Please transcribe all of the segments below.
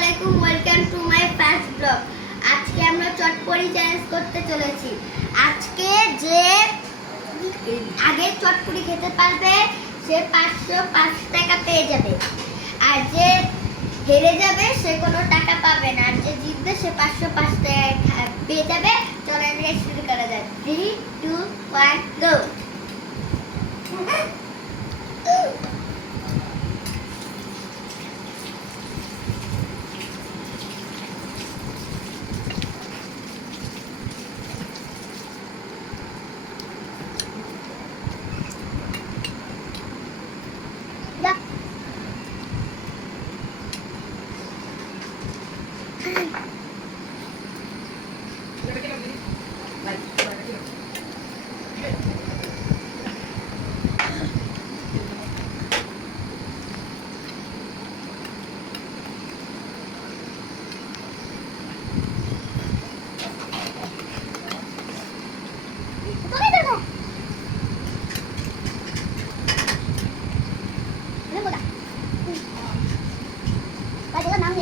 আলাইকুম, welcome to my first blog. আজকে আমরা চটপটি চ্যালেঞ্জ করতে চলেছি। আজকে যে আগে চটপটি খেতে পারবে সে 505 টাকা পেয়ে যাবে, আর যে হেরে যাবে সে কোনো টাকা পাবে না, আর যে জিতবে সে 505 টাকা পেয়ে যাবে। চলো আমরা শুরু করা যাক। 3, 2, 1 গো।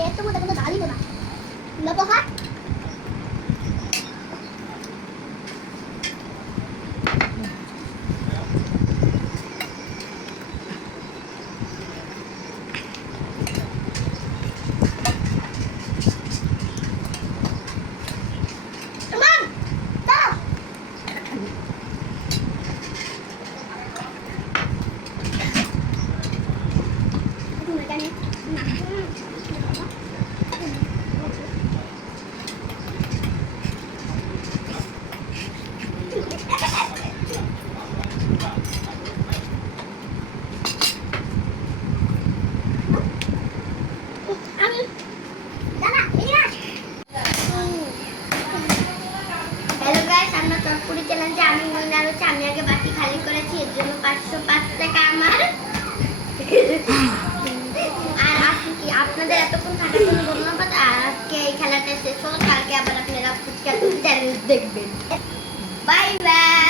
Itu mau tak kali mana? Lepas hat? Teman, tak. Itu mereka ni. চটপটি চ্যালেঞ্জে আমি উইনার হচ্ছে। আমি আগে বাটি খালি করেছি, এর জন্য 505 টাকা আমার। আর আপনাদের এতক্ষণ থাকার জন্য ধন্যবাদ। আর আজকে এই খেলাটা শেষ হলো, কালকে আবার আপনারা ফুচকা চ্যালেঞ্জ দেখবেন। Bye bye.